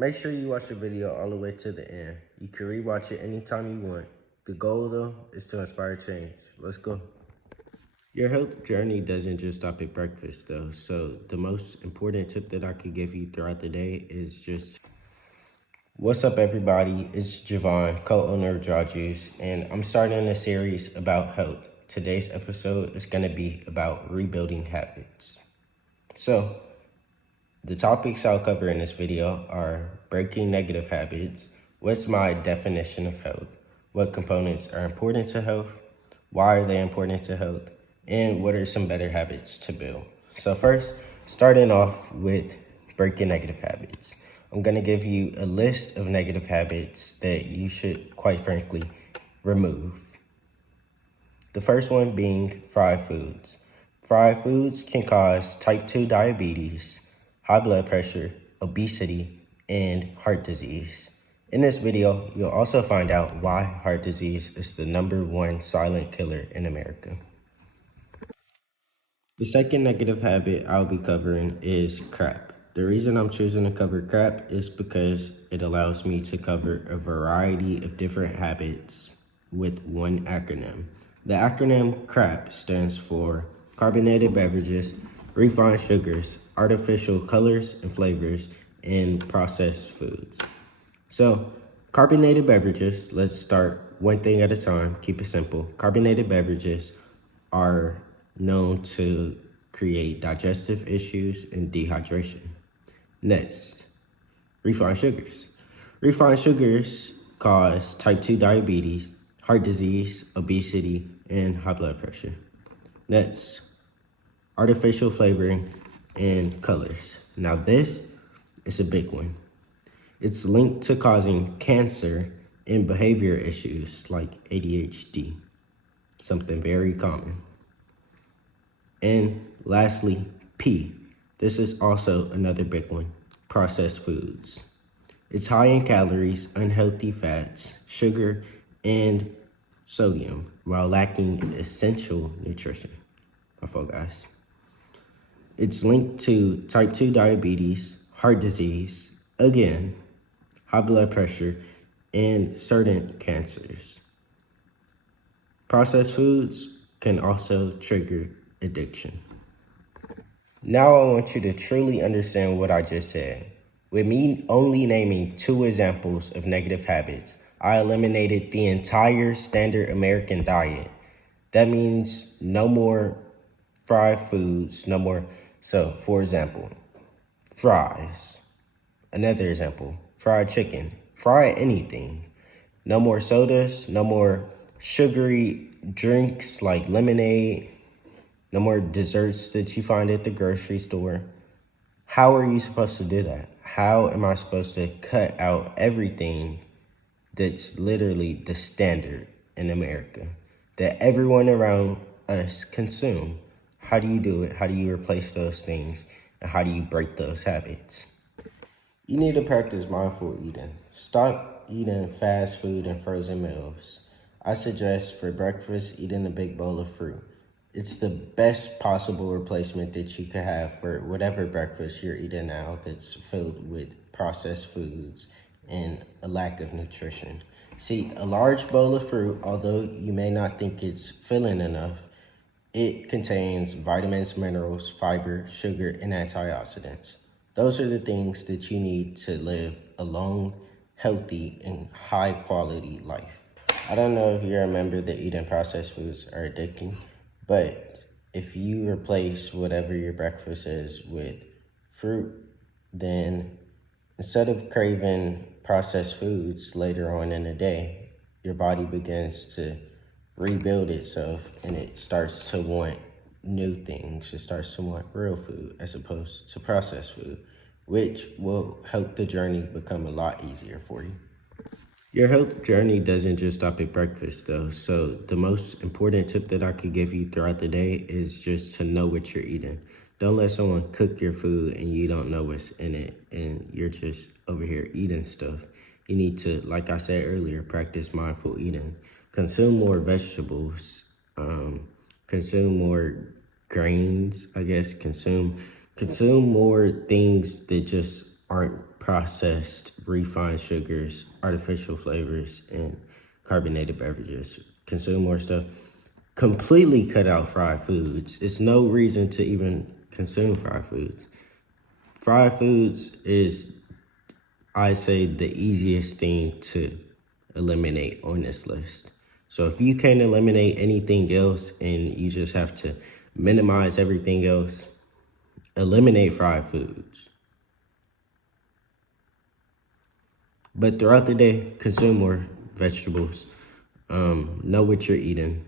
Make sure you watch the video all the way to the end. You can rewatch it anytime you want. The goal, though, is to inspire change. Let's go. Your health journey doesn't just stop at breakfast, though. So the most important tip that I could give you throughout the day is just... What's up, everybody? It's Javon, co-owner of Draw Juice, and I'm starting a series about health. Today's episode is going to be about rebuilding habits. So, the topics I'll cover in this video are breaking negative habits, what's my definition of health, what components are important to health, why are they important to health, and what are some better habits to build. So first, starting off with breaking negative habits. I'm going to give you a list of negative habits that you should, quite frankly, remove. The first one being fried foods. Fried foods can cause type 2 diabetes, high blood pressure, obesity, and heart disease. In this video, you'll also find out why heart disease is the #1 silent killer in America. The second negative habit I'll be covering is crap. The reason I'm choosing to cover crap is because it allows me to cover a variety of different habits with one acronym. The acronym CRAP stands for carbonated beverages, refined sugars, artificial colors and flavors, and processed foods. So, carbonated beverages, let's start one thing at a time, keep it simple. Carbonated beverages are known to create digestive issues and dehydration. Next, refined sugars. Refined sugars cause type 2 diabetes, heart disease, obesity, and high blood pressure. Next, artificial flavoring and colors. Now this is a big one. It's linked to causing cancer and behavior issues like ADHD, something very common. And lastly, P. This is also another big one, processed foods. It's high in calories, unhealthy fats, sugar, and sodium, while lacking essential nutrition. My fault, guys. It's linked to type 2 diabetes, heart disease, again, high blood pressure, and certain cancers. Processed foods can also trigger addiction. Now I want you to truly understand what I just said. With me only naming 2 examples of negative habits, I eliminated the entire standard American diet. That means no more fried foods, no more. So, for example, fries. Another example, fried chicken, fried anything. No more sodas, no more sugary drinks like lemonade, no more desserts that you find at the grocery store. How are you supposed to do that? How am I supposed to cut out everything that's literally the standard in America that everyone around us consume? How do you do it? How do you replace those things? And how do you break those habits? You need to practice mindful eating. Stop eating fast food and frozen meals. I suggest for breakfast, eating a big bowl of fruit. It's the best possible replacement that you could have for whatever breakfast you're eating now that's filled with processed foods and a lack of nutrition. See, a large bowl of fruit, although you may not think it's filling enough, it contains vitamins, minerals, fiber, sugar, and antioxidants. Those are the things that you need to live a long, healthy, and high-quality life. I don't know if you remember that eating processed foods are addicting, but if you replace whatever your breakfast is with fruit, then instead of craving processed foods later on in the day, your body begins to rebuild itself and it starts to want new things. It starts to want real food as opposed to processed food, which will help the journey become a lot easier for you. Your health journey doesn't just stop at breakfast, though. So the most important tip that I could give you throughout the day is just to know what you're eating. Don't let someone cook your food and you don't know what's in it and you're just over here eating stuff. You need to, like I said earlier, practice mindful eating. Consume more vegetables, consume more grains, I guess, consume more things that just aren't processed, refined sugars, artificial flavors, and carbonated beverages. Consume more stuff. Completely cut out fried foods. It's no reason to even consume fried foods. Fried foods is, I say, the easiest thing to eliminate on this list. So if you can't eliminate anything else and you just have to minimize everything else, eliminate fried foods. But throughout the day, consume more vegetables. Know what you're eating.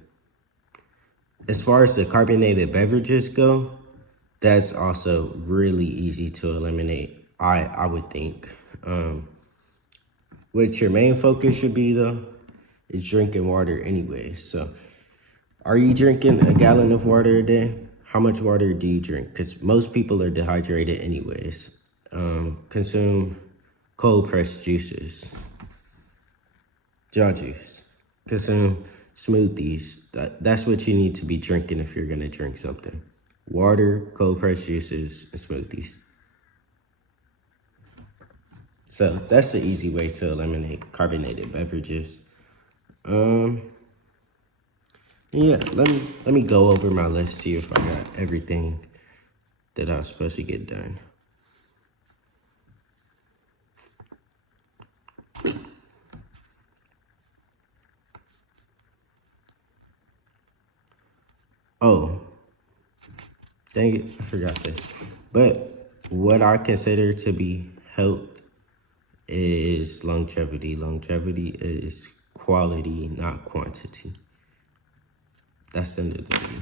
As far as the carbonated beverages go, that's also really easy to eliminate, I would think. What your main focus should be, though, is drinking water anyway. So are you drinking a gallon of water a day? How much water do you drink? Because most people are dehydrated anyways. Consume cold pressed juices, jaw juice. Consume smoothies. That's what you need to be drinking if you're gonna drink something. Water, cold pressed juices, and smoothies. So that's the easy way to eliminate carbonated beverages. Yeah, let me go over my list, see if I got everything that I was supposed to get done. Oh, dang it, I forgot this. But what I consider to be health is longevity. Longevity is quality, not quantity. That's the end of the video.